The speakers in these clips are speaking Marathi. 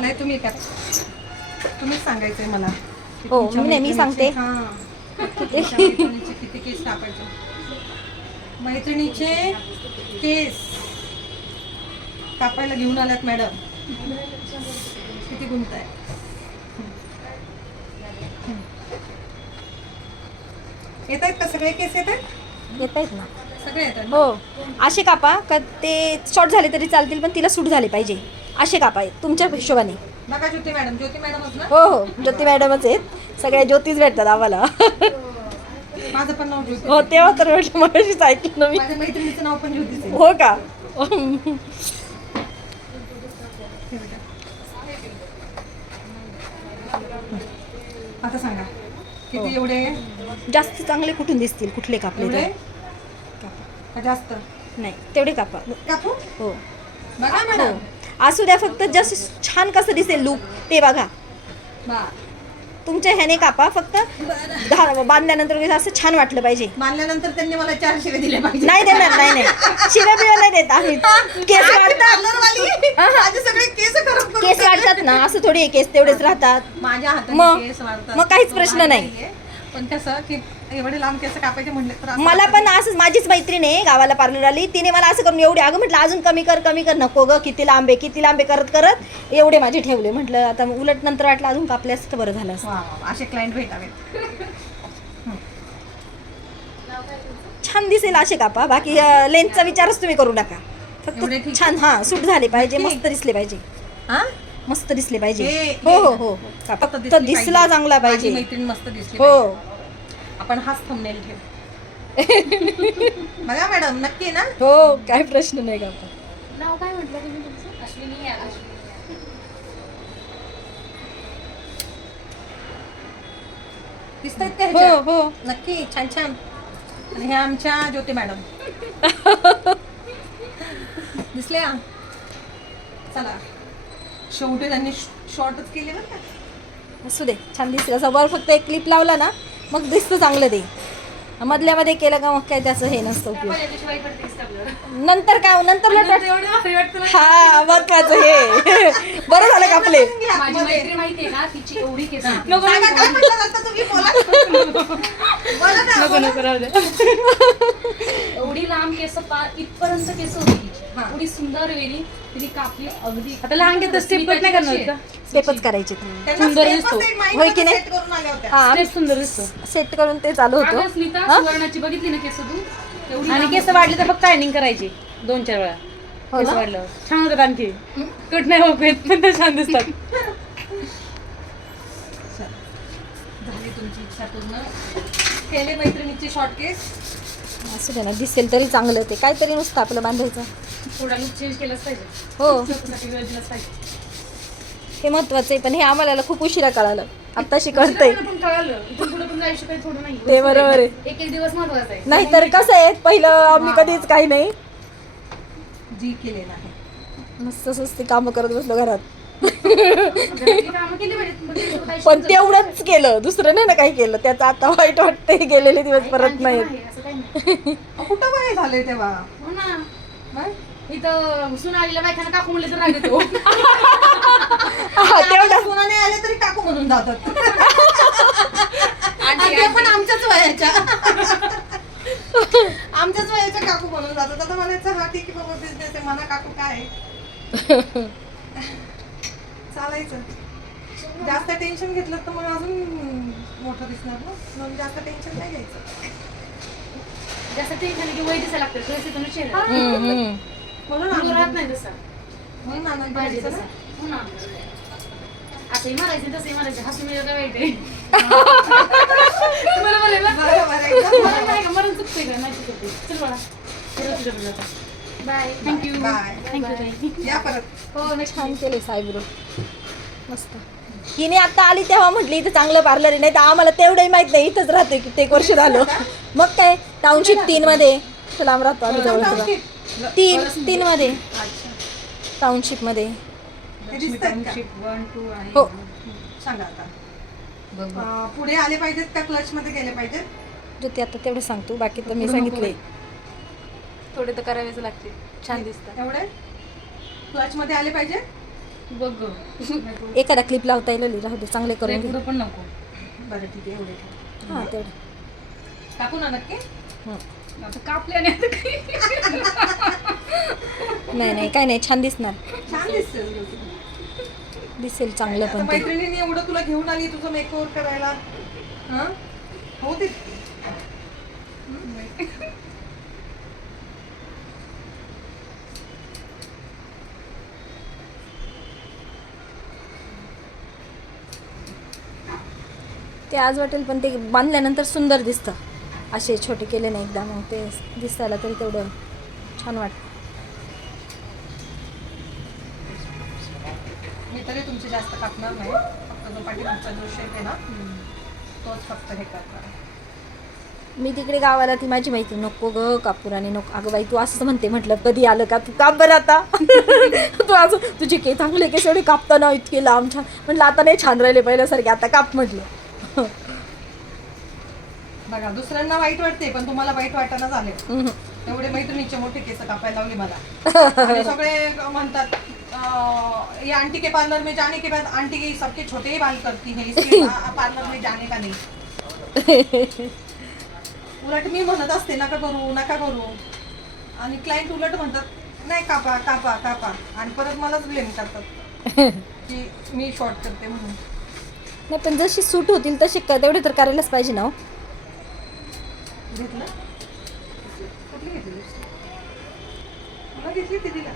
नाही तुम्ही काय तुम्हीच सांगायचंय मला. हो मी नेहमी सांगते. मैत्रिणीचे किती केस कापायचे. मैत्रिणीचे केस कापायला घेऊन आल्यात मॅडम. किती गुंत आहे. येत आहेत का सगळे केस येत आहेत? येत आहेत ना सगळे येतात. हो. असे कापा का ते शॉर्ट झाले तरी चालतील पण तिला सूट झाले पाहिजे असे कापा आहेत तुमच्या हिशोबाने. बघा ज्योती मॅडमच ना. हो हो ज्योती मॅडमच आहेत. सगळ्या ज्योतीच भेटतात आम्हाला. माझं पण नाव ज्योती. हो तेव्हा तर म्हटलं मगाशीच ऐकलं मी. माझ्या मैत्रिणीचं नाव पण ज्योतीच आहे. हो का. आता सांगा किती एवढे जास्त चांगले कुठून दिसतील कुठले कापले एवढे तर का जास्त नाही तेवढे कापा. कापू हो बघा हो मॅडम. असू द्या फक्त जस्ट छान कसं दिसेल लुक ते बघा. तुमच्या ह्याने कापा फक्त बांधल्यानंतर वगैरे असं छान वाटलं पाहिजे. मानल्यानंतर त्यांनी मला 4 शिवे दिले पाहिजे. नाही देणार नाही शिव्या बिव्या नाही देत आम्ही. केस वाढतात. माझे सगळे केस खराब करून केस वाढतात ना असं थोडी आहे, केस तेवढेच राहतात. माझ्या हाताने मग- केस वाढतात. मग काहीच तो प्रश्न वाढ नाही. नाहीये. पण कसं की एवढे लांब केस कापायचे म्हणले तर असं मला वाटतं पण असंच माझीच मैत्रीण आहे गावाला पार्लर आली तिने मला असं करून एवढे अगं म्हटलं अजून कमी कर नको ग किती लांबे करत करत एवढे माझे ठेवले. म्हटलं आता उलट नंतर वाटलं अजून कापले असतं बरं झालं असतं. वा, वा, असे क्लायंट भेटावेत. छान दिसेल असे कापा. बाकी लेन्थचा विचारच तुम्ही करू नका. एवढे ठीक फक्त छान हां सूट झाले पाहिजे नक्की? मस्त दिसले पाहिजे. हा? मस्त दिसले पाहिजे. हे- हो हे- हो हो कापा. फक्त फक्त दिसली दिसला पाहिजे. चांगला माझी पाहिजे. मैत्रीण मस्त दिसली हो पाहिजे. आपण हाच थंबनेल ठेव. बघा मॅडम नक्की ना. हो काय प्रश्न नाही कापा. नाव काय म्हटलं तुम्ही तुमचं? अश्विनी आहे. दिसतायत का हो ह्याच्यात? हो नक्की छान छान. आणि ह्या आमच्या ज्योती मॅडम दिसल्या. चला शेवटी त्यांनी शॉर्टच केले बरं का. असू दे छान दिसलं. समोर फक्त एक क्लिप लावला ना मग दिसतं चांगलं ते. मधल्यामध्ये केलं का मग काय त्याचं हे नसतं उपयोग. त्याच्याशिवाय पण दिसत आपल्याला. नंतर काय नंतर लट एवढं भारी वाटतं ना. हा महत्वाचं हे बरं झालं का आपले. माझी मैत्रीण माहितीये ना तिची एवढी केस होती. सांगा काय म्हटलं आता तुम्ही बोला. बोला ना, बोला. एवढी लांब केस इथपर्यंत केस होती तिची. हा. एवढी सुंदर वेली तिने कापली अगदी. आता लहान घेत स्टेप कट नाही करणार का? स्टेपच करायचे. त्यांना सुंदर step दिसतो. च एक mind होय मध्ये की नाही? set करून आल्या होत्या. हा स्टेप सुंदर दिसतो. सेट करून ते चालू अगं होतं. स्मिता हा? सुवर्णाची बघितली ना केस तू एवढी आणि लांब केस वाढले तर फक्त आयनिंग करायची 2-4 वेळा. हो केस ना? वाढल्यावर छान होतात आणखी. कट नाही होत पण ते छान दिसतात. झाली तुमची इच्छा पूर्ण. केले मैत्रिणीचे शॉर्ट केस. असू दे ना दिसेल तरी चांगलं. ते काहीतरी नुसतं आपलं बांधायचं. थोडा लुक चेंज केलाच पाहिजे. हो स्वतःसाठी वेळ दिलाच पाहिजे. हे महत्वाचं आहे. पण हे आम्हाला खूप उशिरा कळालं. आत्ताशी कळतंय. पण कळालं इथून पुढे पण आयुष्य काही थोडं नाही. ते बरोबर आहे. एक दिवस महत्वाचा आहे. नाहीतर कसं आहे पहिलं आम्ही कधीच काही नाही जी केले नाही. मस्त सुस्ती कामं करत बसलो घरात. घरातली कामं केली पाहिजेत. मग ते स्वतः पण तेवढंच केलं दुसरं नाही ना काही केलं. त्याचं आता वाईट वाटतंय. गेलेले दिवस परत आणखी नाहीत. पण आहे, असं काही नाही. कुठं वय झाले तेव्हा. हो ना. मग? इथं सुन आलेल्या बायकांना काकू म्हणले तर राग येतो. हा, तेवढा कोणाने आले तरी काकू म्हणून जातात. आणि ते पण आमच्याच वयाच्या. आमच्याच वयाच्या काकू म्हणून जातात. आता म्हणायचं हा ठीक आहे बाबा बिझनेस आहे म्हणा काकू काय आहे. चालायचं. जास्त टेन्शन घेतलं तर मग अजून मोठं दिसणार ना. म्हणून जास्त टेन्शन नाही घ्यायचं. जास्त टेन्शन की वय दिसायला लागतं. ड्रेस येतो ना चेहरा. म्हणून मुलं आम्ही- राहत नाही तसा. म्हणून आम्ही पाहिजे करायचं तसा. ना. हो ना. असंही मारायचं तसंही मारायचं. हसून मिळत काय वाईट आहे. बरोबर आहे ना? बरोबर आहे एकदम. मरण नाही का? मरण चुकतंय का? नाही चुकत. चल बाळा. परत तुझ्याकडे जाता. बाय. थँक्यू. बाय. थँक्यू ताई. या परत. हो नेक्स्ट छान केले साहेबरो. मस्त. हिने आता आली तेव्हा म्हटली इथं चांगलं पार्लर आहे. नाही तर आम्हाला तेवढंही माहित नाही. इथंच राहते कित्येक वर्ष झालं. मग काय टाउनशिप 3 मध्ये लांब राहतो आम्ही जवळ जवळ. 3 मध्ये अच्छा. टाउनशिप मध्ये. हे दिसतंय का? 1, 2 आहे. हो सांगा आता. पुढे आले पाहिजेत का क्लच मध्ये गेले पाहिजेत. ज्योती आता तेवढं सांगतो. बाकी तर मी सांगितले. थोडे तर करावेच लागते. छान दिसतात. एवढे क्लच मध्ये आले पाहिजे. बघ गं. एखादा क्लिप लावता येईल राहू दे, चांगले करून घे. पुढं पण नको. बरं ठीक आहे, एवढे ठेव. हां तेवढं. कापू ना नक्की. हं. आता कापल्याने आता काही. नाही नाही काय नाही, छान दिसणार, छान दिसते. दिसेल चांगलं आता पण ते. मैत्रिणीने एवढं तुला घेऊन आली तुझं मेकओव्हर करायला. हा हो ते ते आज वाटेल पण ते बांधल्यानंतर सुंदर दिसतं. असे छोटे केले नाही एकदा, मग ते दिसायला तरी तेवढं छान वाटतं. मी तरी तुमची जास्त कापणार नाही. फक्त जो पाठीमागचा जो शेप आहे ना तोच फक्त हे करणार. मी तिकडे गावाला ती माझी माहिती नको ग कापूर आणि नको. अगं बाई तू असंच म्हणते, म्हटलं कधी आलं का तू काप बरं आता. तू आज तुझे के चांगले केस एवढे कापताना इतके लांब छान, म्हटलं आता नाही छान राहिले पहिल्यासारखे, आता काप म्हटलं. बघा दुसऱ्यांना वाईट वाटते पण तुम्हाला वाईट वाटायला झाले. हम्म. एवढे मैत्रिणीचे मोठे केस कापायला लावले मला. आणि सगळे म्हणतात ये आंटी के पार्लर में जाने के बाद आंटी के सबके छोटे ही बाल करती है, इसलिए पार्लर में जाने का नहीं. उलट मी म्हणत असते नका करू नका करू, आणि क्लायंट उलट म्हणतात नाही कापा कापा कापा, आणि परत मलाच ब्लेम करतात की मी शॉर्ट करते म्हणून. नाही पण जशी सूट होतील तशी तेवढे तर करायलाच पाहिजे ना हो. घेतलं कुठली घेतली मला घेतली ती दिला.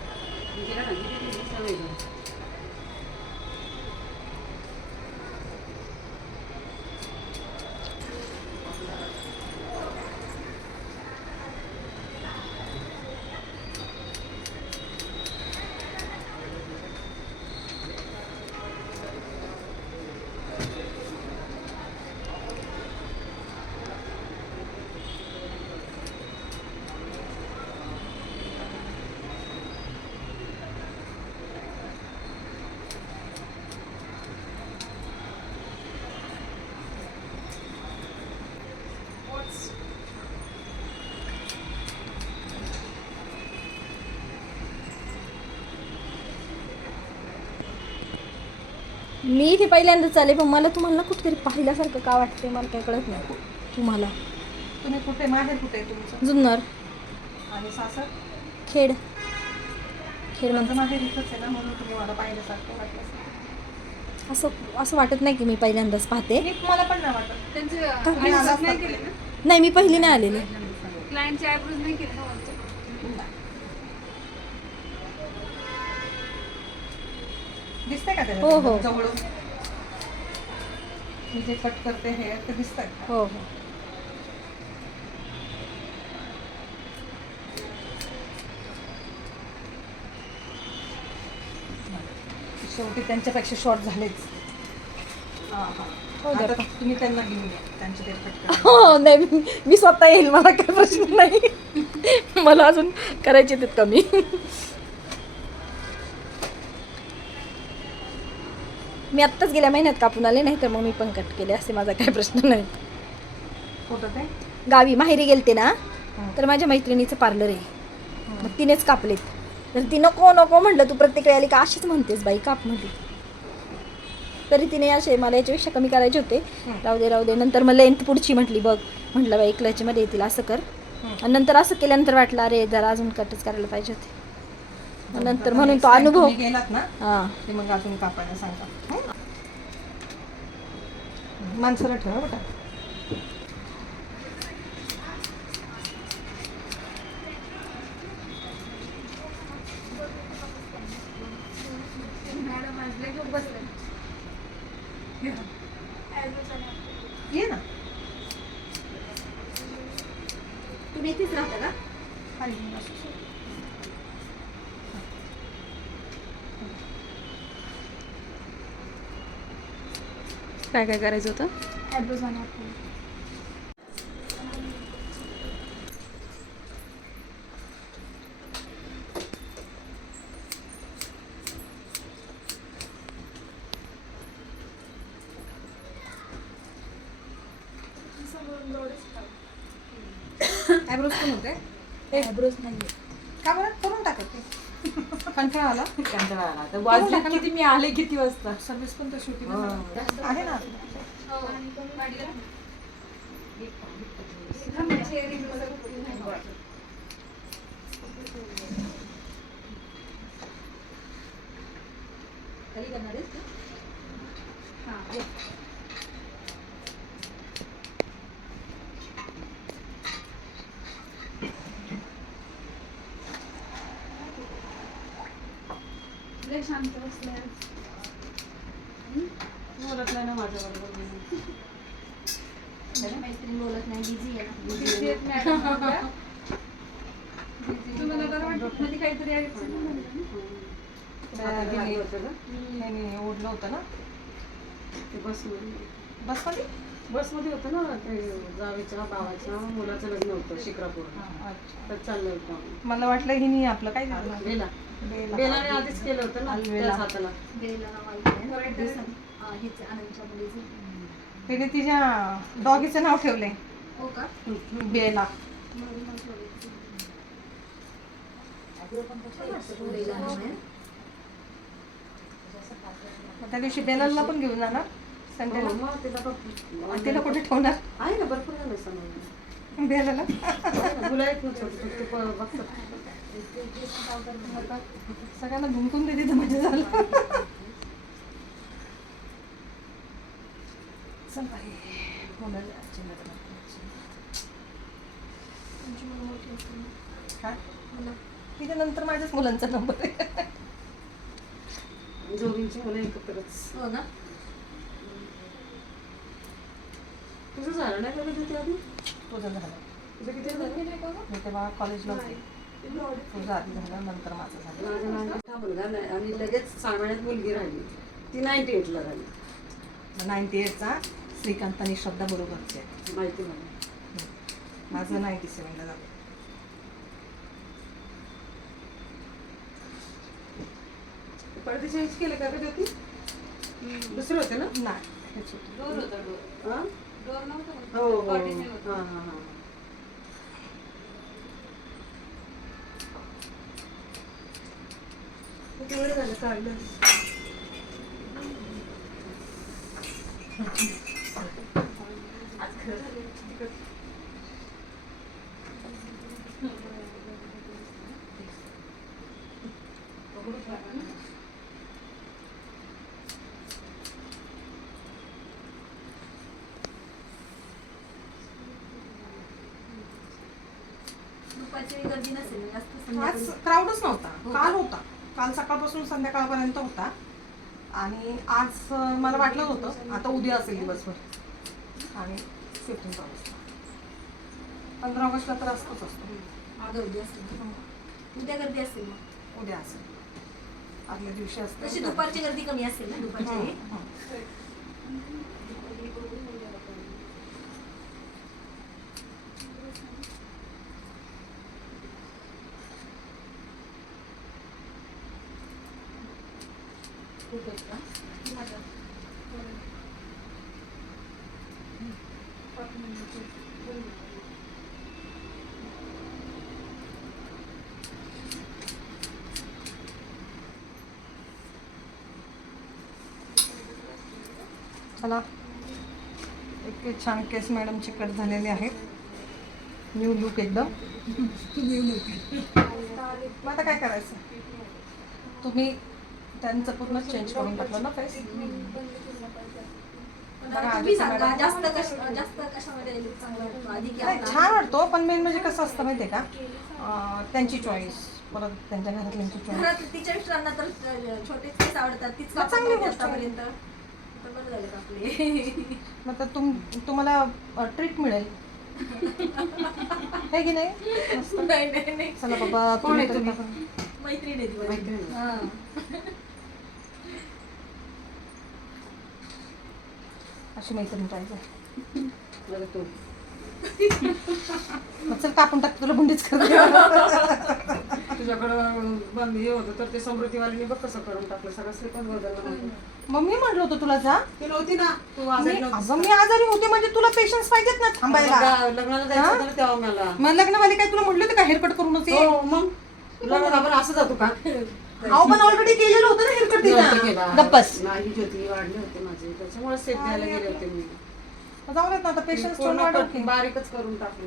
मी इथे पहिल्यांदाच आले, पण मला तुम्हाला कुठेतरी पाहिल्यासारखं का वाटते मला काही कळत नाही तुम्हाला. तुम्ही कुठे माहेर कुठे आहे तुमचं जुन्नर आणि सासर? खेड. खेड माझं म्हणजे माहेर इथंच आहे ना, म्हणून तुम्ही मला पाहिल्यासारखं वाटलं असेल. असं वाटत नाही की मी पहिल्यांदाच पाहते. मी मला पण नाही वाटत. त्यांचे तुम्ही आलाच नाही नाही. केले ना. नाही मी पहिली नाही आलेली. क्लायंटचे आयब्रोज नाही केले ना वरचे. दिसतंय का त्याला? हो, हो. जवळून मी जे कट करते हे ते दिसतंय का? हो हो. शेवटी त्यांच्यापेक्षा शॉर्ट झालेच. हो द्या आता पण. तुम्ही त्यांना घेऊन या त्यांचे ते कट करा. हो नाही मी स्वतः येईल, मला काही प्रश्न नाही. मला अजून करायचे ते कमी. मी आत्ताच गेल्या महिन्यात कापून आले, नाही तर मग मी पण कट केले असते, माझा काही प्रश्न नाही. कुठं ते? गावी माहेरी गेलते ना, हं. तर माझ्या मैत्रिणीचं पार्लर आहे, मग तिनेच कापलेत. तर ती नको नको म्हटलं, तू प्रत्येक वेळेला का अशीच म्हणतेस बाई काप म्हटली. तरी तिने असे मला याच्यापेक्षा कमी करायचे होते. राहू दे नंतर मग लेंथ पुढची म्हटली बघ, म्हटलं बाई क्लचमध्ये येतील असं कर. आणि नंतर असं केल्यानंतर वाटलं अरे जरा अजून कटच करायला पाहिजे होते. नंतर म्हणून तो अनुभव. तुम्ही गेलात ना हां ते मग अजून कापायला सांगा. माणसाला ठेवा बेटा. ये ना. तुम्ही इथेच राहता का? खाली असं. काय काय करायचं होतं? ॲड्रेस आणि आपण ॲब्रोज पण होते. ॲड्रेस नाही का बरं करून टाकत ते. कंटाळा आला कंटाळा आला तर वाजले किती मी आले किती वाजता सर्व्हिस पण तशी होती हो. ना. आहे ना खाली करणार आहेस तू? शांत बसल्या बोलत नाही ना माझ्याबरोबर मैत्रीण बोलत नाही, बिझी आहे ना. busy आहेत मॅडम आपल्या. तुम्हाला बरं वाटत मध्ये काहीतरी अडचण झाली ना? ह्याने ओढलं होतं ना ते बसमध्ये बसमध्ये. बसमध्ये होतं ना ते जावेच्या भावाच्या मुलाचं लग्न होतं शिक्रापूर अच्छा. तर चाललं होतं आम्ही. मला वाटलं हिनी आपलं काय झालं बेला बेला. बेलाने आधीच केलं होतं ना अलवेला. त्याच हाताला बेला नाव ऐकलंय. हेच आनंदच्या मुलीचं. तिने तिच्या डॉगीचं नाव ठेवलंय हो का? बेला. बेला नाव आहे. मग त्या दिवशी बेलाला पण घेऊन जाणार संडेला. हो, मग तिला बघ- आणि तिला कुठे ठेवणार आहे ना भरपूर झालं समोर बेलाला. तुला येत नव्हतं तू बघतात सगळ्यांना धुमकून देते तर म्हणजे झालं. चल बाई, बोलायला जायचं लग्नात. काय तिच्या नंतर माझ्याच मुलांचा नंबर आहे. जोडींची मुलं एकत्रच हो ना? तुझं झालं नाही का तिथे आधी तुझं झालं तुझं किती झालं मी तेव्हा कॉलेजला होते. तुझं आधी झालं नंतर माझं झालं. माझ्या मागे मोठा मुलगा नाही आणि लगेच 6 महिन्यात मुलगी राहिली ती 98ला राहिली 98चा श्रीकांत आणि श्रद्धा बरोबरचे आहे. माहिती मला माझं 97ला झालं. पडदेच्या ह्याची केले का कधी होती दुसरे होते ना नाही हेच होतं. हा? हो हो हां हां हां किती वेळ झालं काढलं दुपारची गर्दी नसेल जास्त आज संध्याकाळी. क्राऊडच नव्हता. हो काल का? होता. काल सकाळपासून संध्याकाळपर्यंत होता. आणि आज मला वाटलं होतं आता उद्या असेल दिवसभर आणि 15 ऑगस्ट 15 ऑगस्टला तर असतोच असतो. गर्दी असेल. उद्या गर्दी असेल मग. उद्या असेल आदल्या दिवशी तशी असते. दुपारची गर्दी कमी असेल ना दुपारच्या वेळी? चला इतके छान केस मॅडमचे कट झालेले आहेत. न्यू लुक एकदम. मग आता काय करायचं तुम्ही त्यांचं पूर्ण चेंज करून टाकलं ना फेस. बघा, तुम्ही आजचं सांगा मॅडम- जास्त कशामध्ये चांगला वाटतो? आधी की नाही आता? छान वाटतो पण मेन म्हणजे कसं असतं माहिती आहे का त्यांची चॉईस परत त्यांच्या घरातल्यांची चॉईस. घरात तिच्या मिस्टरांना तर छोटेच केस आवडतात. तीच मग चांगली कापतात गोष्ट आहे. आतापर्यंत. तर बरं झालं कापले. मग तर तुम्हाला ट्रीट मिळेल हे की नाही मस्त. नाही. चला बाबा कोण आहे तुम्ही तुम्ही? मैत्रीण आहे ती माझी. मैत्रीण? हा. अशी मैत्रीण पाहिजे. बरं तू मग चल कापून टाक तुला बुंडीच कर. तुझ्याकडं बंद हे होतं तर ते समृद्धीवालीने बघ कसं करून टाकलं सगळं श्रीकांत बदललं म्हणून. मग मी म्हटलं होतं तुला जा. ती नव्हती ना तू आजारी नव्हतीस अगं मी आजारी होते म्हणजे तुला पेशन्स पाहिजेत ना थांबायला. का? लग्नाला जायचं होतं ना तेव्हा मला मग लग्नवाले काय तुला म्हटलं होतं का हेअरकट करूनच ये. हो मग तुला ना आपण असं जातो का अहो पण ऑलरेडी केलेलं होतं ना हेअरकट नव्हतं तिला. केला. गप्पस. नाही ज्योती वाढले होते माझे त्याच्यामुळे सेट द्यायला गेले होते मी जाऊ देत ना आता पेशन्स पूर्ण वाढव कट की. बारीकच करून टाकले.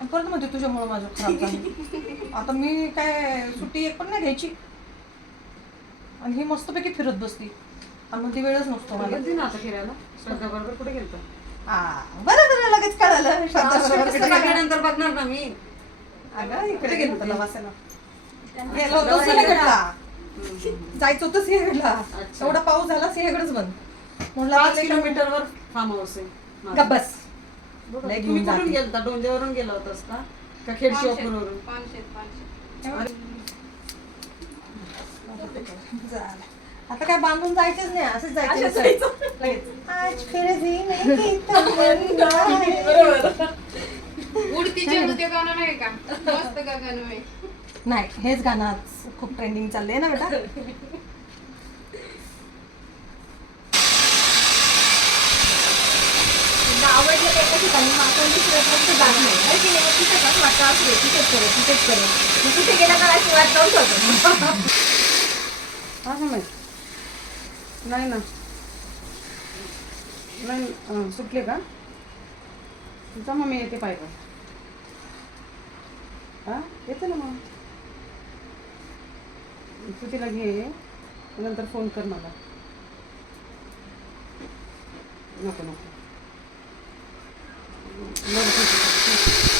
आणि परत म्हणजे तुझ्यामुळे माझं खराब झालं. आता मी काय सुट्टी एक पण नाही घ्यायची आणि ही मस्तपैकी फिरत बसती आणि मग ती वेळच नसतो मला. गेलती ना आता फिरायला श्रद्धा बरोबर कुठे गेलतो बरं बरं लगेच कळालं. श्रद्धा बरोबर कुठे गेली. नंतर बघणार ना मी अगं इकडे गेलो होतं लवासाला. गेलो होतो सिंहगडला. जायचं होतं सिंहगडला. अच्छा. एवढा पाऊस झाला सिंहगडच बंद. म्हणलं 5 आता ते- किलोमीटरवर फार्म हाऊस आहे माझं. गप्प बस. बघा, लय तुम्ही घेऊन कुठून जाते. गेलता डोंदेवरून गेला होतास का खेडशिवापूरवरून झालं. आता काय बांधून जायचंच नाही असंच जायचं आज फिर जी नहीं तमन्ना है. उडती चेंडू ते गाणं नाही का मस्त का गाणं आहे. नाही हेच गाणं आज खूप ट्रेंडिंग चाललंय ना बेटा. आवडलं एका ठिकाणी मग आपण दुसऱ्या ठिकाणी जात नाही. अरे की नाही, तिथं कसं वाटतं असू दे, तिथेच करू, तिथेच करू. मग तिथे गेलं तर अशी वाट लावून ठेवतो. असं माहित नाही ना नाही सुटले का तुझा मग मी येते पाहिजे हा येते ना मग तू तिला घे नंतर फोन कर मला नको नको बरं, ठीक आहे.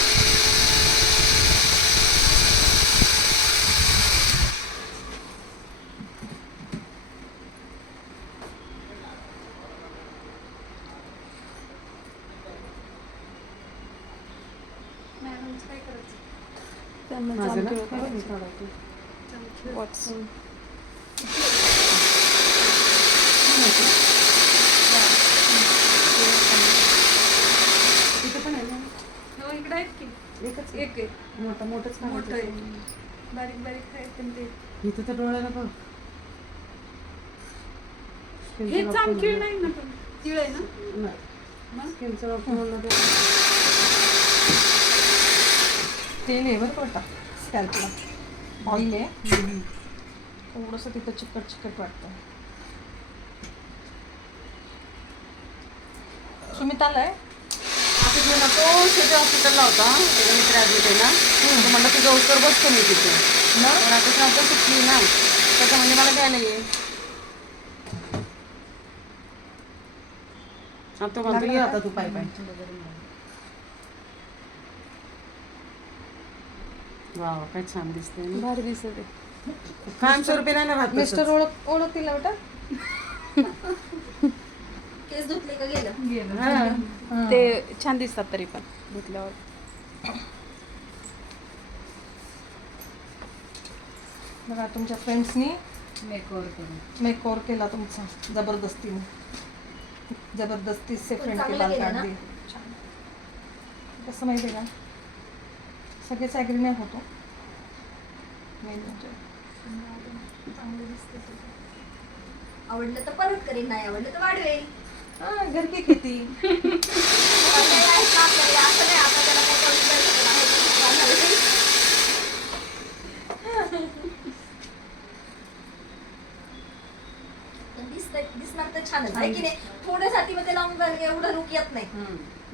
माझं ना हे काढायचं. इथे पण आहे ना हो, इकडे आहेत की एकच एक आहे. मोठंच मोठं आहे. काढायचं. बारीक बारीक आहेत पण ते इथं तर डोळ्याला बघ हे चामखीळ नाही ना पण तिळ आहे ना स्किनचं डॉक्टर म्हणलं ते तेल आहे बरं पडता स्कॅल्पला ऑइल आहे थोडंसं तिथं चिकट चिकट वाटतं. सुमिताला आहे आता घेऊन तो शेती हॉस्पिटलला होता त्याचा मित्र ॲडमिट आहे ना तो म्हणलं तुझ्या उत्तर बसतो मी तिथे पण आता श्राद्ध सुटली ना त्याचं म्हणजे मला घ्यायला ये आता तो म्हणतो ये आता तू पाय पाय वा काय छान दिसते भारी दिसत आहे. कायमस्वरूपी नाही ना राहत मिस्टर ओळखतील ना बेटा. केस धुतले का गेलं? हां. ते छान दिसतात तरी पण धुतल्यावर. बघा तुमच्या फ्रेंड्सनी मेकओव्हर करून मेकओव्हर केला तुमचा जबरदस्तीने जबरदस्ती से फ्रेंड के चांगलं बाल केलं काढ ना? दिए. कसं माहिती आहे का सगळेच ॲग्री नाही होतो मेन म्हणजे आवडलं तर परत करेन, नाही आवडलं तर वाढवेल. हां घर की खेती. असं नाही आपण त्याला काही करू शकत नाही. पण दिसणार तर छानच आहे की नाही. थोड्यासाठी मध्ये लावून एवढं लुक येत नाही.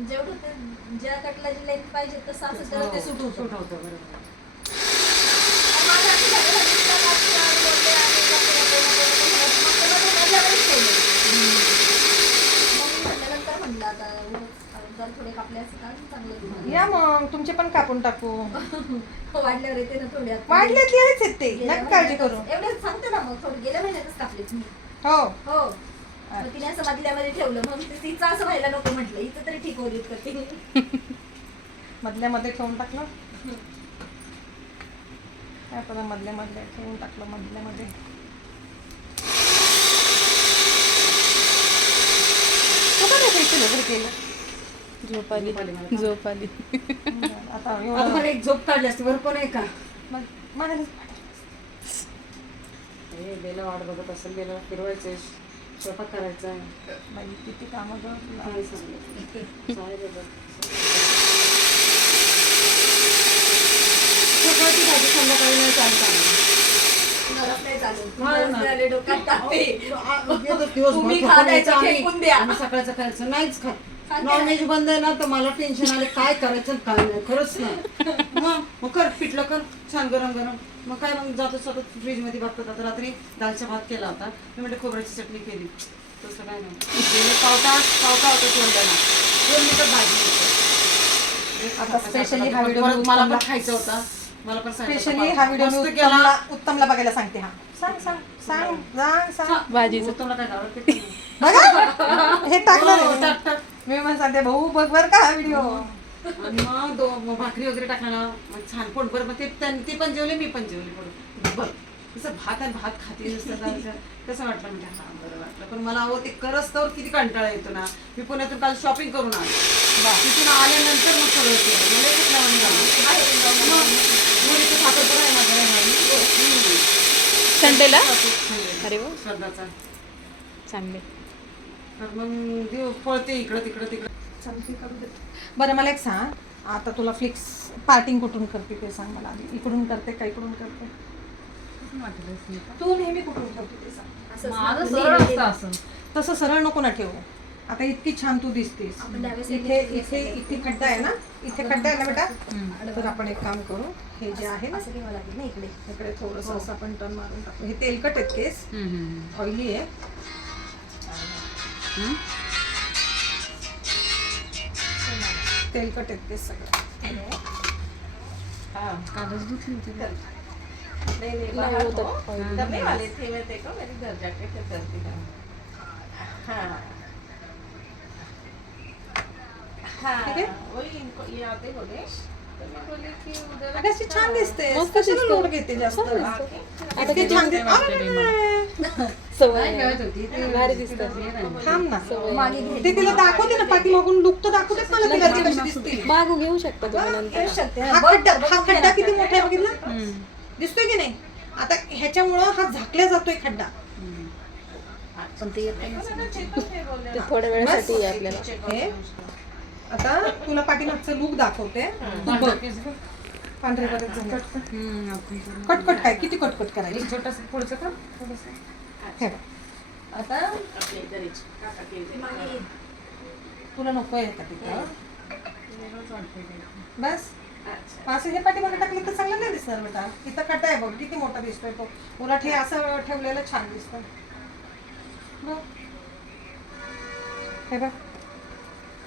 जेवढं ते ज्या कटला जी लेंथ पाहिजे तसं असं त्याला ते सूट होतं. सूट होतं बरोबर माझं असं झालं ना, की त्याला असं बोलले आणि मग त्याला ते मधल्यावरच ठेवलं. मग मी म्हटल्यानंतर म्हणलं आता जर थोडे कापले असते का चांगलं दिसणार. या मग तुमचे पण कापून टाकू. वाढल्यावर येते ना थोड्या वाढले गेलेच आहेत ते नका काळजी करू. एवढे सांगते ना मग थोडे गेल्या महिन्यातच कापले तुम्ही. हो हो मग तिने असं मधल्यामध्ये ठेवलं मग तिचं असं व्हायला नको म्हटलं इथं तरी ठीक होईल करते. मधल्यामध्ये ठेवून टाकलं काय पदा मधल्या ठेवून टाकलं मधल्यामध्ये. केलं झोप आली झोप आली. आता आता एवढं मला एक झोप काढली असते बरोबर आहे का मागायला हे बेला वाट बघत असेल बेला फिरवायचे स्वयंपाक करायचा आहे बाई किती कामं गं तुला. काय सांगू? काय बघत सकाळची भाजी संध्याकाळी नाही चालता घरात नाही चालत. हा ना. दिवस झाले डोक्यात ताप आहे. दिवसभर तुम्ही फक्त खाण्याचं आम्ही- फेकून द्या. आम्ही सकाळचं खायचं नाहीच खात. खाते. नॉनव्हेज बंद आहे ना तर मला टेन्शन आले काय करायचं आणि काय नाही खरंच नाही मग कर पिठलं कर छान गरम गरम मग काय मग जातो सतत फ्रीजमध्ये बघतात आता रात्री दालचा भात केला होता मी म्हटलं खोबऱ्याची चटणी केली तसं काय नाही गेले पावटा होता तोंडाला 2 मिनिटात भाजी होती. आता स्पेशली हा व्हिडिओ परत मला पण खायचं होता मला पण सांगितलं स्पेशली होतं. हा व्हिडिओ मस्त केला. उत्तमला बघायला सांगते. हा सांग सांग सांग सांग सांग भाजीचं तुला काय आवडतं ते? बघा हे टाकलं हो, रे. टाक, टाक. मी पण सांगते भाऊ बघ बर का हा व्हिडिओ. आणि मग भाकरी वगैरे टाकला ना मग छान पोट बरं मग ती पण जेवली मी पण जेवली पोट बरं तसं भात आणि भात खाते नुसतं कसं वाटलं म्हणजे हा बरं वाटलं पण मला अहो ते करस तर किती कंटाळा येतो ना मी पुण्यातून काल शॉपिंग करून आले तिथून आल्यानंतर मग सगळं केलं म्हणजे कुठल्या मुलीचं साखरपुडा आहे माझ्या घरी. संडेला हम्म. अरे वा श्रद्धाचा चांगले तर मग देव पळते इकडं तिकडं बरं मला एक सांग आता तुला फ्लिक्स पार्टिंग कुठून करते ते सांग मला आधी. इकडून करते का इकडून करते तू नेहमी कुठून ठेवते ते सांग. माझं सरळ असतं असं तसं सरळ नको ना ठेवू. आता इतकी छान तू दिसतेस आपण त्यावेळेस इथे इथे इथे खड्डा आहे ना इथे खड्डा आहे ना बेटा तर आपण एक काम करू हे जे आहे ना असं ठेवावं लागेल ना इकडे. इकडे थोडंसं असं आपण टर्न मारून टाकू. हे तेलकट आहेत केस ऑइली आहे तेलकट आहेत केस सगळं. कागद धुतली होती का? नाही होतं. करने वाले थे मैं देखो मेरे घर जाके फिर करती हूँ हाँ हाँ ठीक है? वही इनको ये आते बोले तो मैं बोली कि उधर अगं अशी छान दिसते कशाला लोड घेते जास्त इतकी छान दिसते. सवय ठेवायची होती ते भारी दिसतात. थांब ना मागे घ्यायची. ते तिला दाखवते ना पाठीमागून लुक तर दाखवतेच मला तिला ती कशी दिसते. मागू घेऊ शकता तुम्ही नंतर येऊ शकते. हा खड्डा किती मोठा आहे बघितला दिसतोय की नाही. आता ह्याच्यामुळं हा झाकला जातोय खड्डा. पण ते येत नाही. ते थोड्या वेळासाठी आहे आपल्याला हे आता तुला पाठीमागचं लुक दाखवते. तू बघ. पांढरे बरेच झाले. कटकट काय किती कटकट करायची छोटंसं पुढचं का थोडंसं हे बघ. आता अपने इधर ही काका के इधर मागे तुला नको आहे का तिथं बस असं हे पाठीमागे टाकलं तर चांगलं नाही दिसणार बेटा. इथं कटा आहे बघ किती मोठा दिसतोय तो. उलट हे असं ठेवलेलं छान दिसतं बघ. हे बघ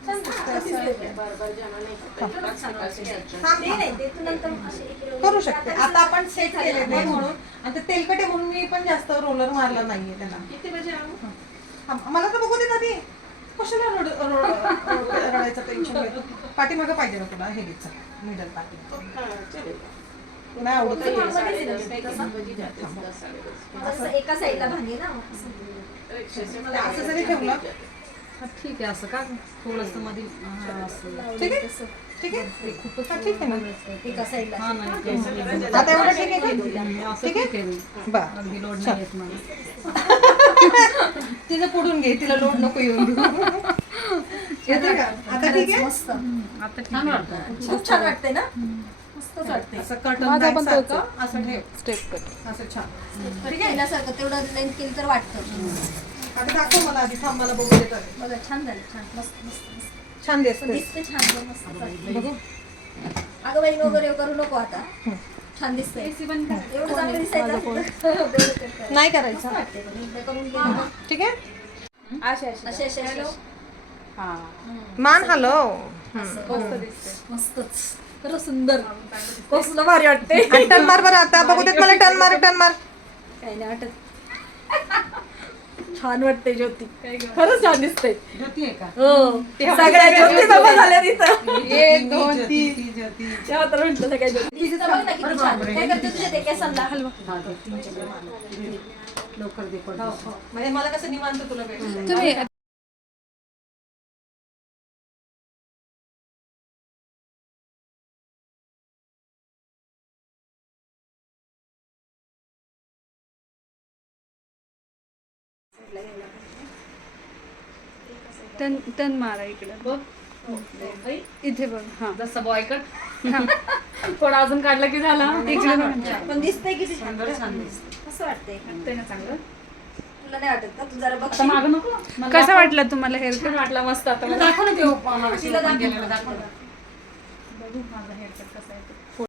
छान दिसतंय असं. बार बार जाना नहीं पड़ता सकाळ से थांब, ते नाही ते तू नंतर असे इकडे करू शकते. आता आपण सेट केले ते म्हणून आणि ते तेलकट आहे म्हणून मी पण जास्त रोलर मारला नाहीये त्याला. कितने बजे आऊँ थांब, मला तर बघू दे आधी. कशाला रडायचं टेन्शन घेतो. पाठीमागं पाहिजे ना तुला हे घ्यायचं मिडल पाठी हाँ चलेगा नाही आवडत तो तुला? ये 10:30 नहीं 10 बजे जाते हैं 10 साढ़े 10 असं एका साईडला भांगे ना रिक्शे से म्हणजे असं जरी ठेवलं हा, ठीक आहे असं का थोडंसं मध्ये हा, असं ठीक आहे ठीक आहे हा, ठीक आहे ना एका साईडला हा नाही आता एवढं ठीक आहे का? असं ठीक आहे? ठीक आहे बरं अगदी लोड नाही येत मला तिचं पुढून घे तिला लोड नको येऊन देऊ. येते का आता ठीक आहे. मस्त आता छान वाटतं खूप छान वाटते ना मस्तच वाटते. असं कर्टन माझा पण तोच सारखं असं ठेव स्टेप कट असं छान. ठीक आहे केल्यासारखं तेवढं लेंथ केली तर वाटतं. आता दाखव मला आधी थांब मला बघू देतात. बघा छान झालं छान मस्त मस्त मस्त छान दिसते दिसते छान मस्त बघू. अगं बाई वगैरे करू नको आता छान दिसतंय एवढं चांगलं दिसायचं तेवढं नाही करायचं वाटते पण एकदा करून गेलं ठीक आहे. असे असे असे मान हॅलो मस्तच खरं सुंदर कसलं भारी वाटते. टन मार बरं आता बघू देत मला. टन मार काही नाही वाटत. छान वाटते ज्योती खरंच छान दिसते. ज्योती आहे का हो सगळ्या ज्योती जमा झाल्या तिथं. 1 2 3 ती ज्योती तेव्हा तर म्हटलं सगळ्या ज्योती. तिचं बघ ना किती छान. काय करते तुझ्या ते केसांना हलवा. हा, दे. 3 लवकर दे पण म्हणजे मला कसं निवांत तुला भेटलं. तुम्ही टन टन मारा इकडं बघ इथे बघ हा जसं बॉयकट थोडा अजून काढला की झाला पण दिसतंय किती छान बरं छान दिसतं. कसं वाटतंय ते ना चांगलं तुला नाही वाटत का तू जरा बघ आता मागं नको मला कसं दाखव. वाटलं तुम्हाला हेअर छान वाटला मस्त आता दाखव ना ते तिला दाखव. गेलेलं दाखव ना. बघू माझा हेअरकट कसा आहे ते.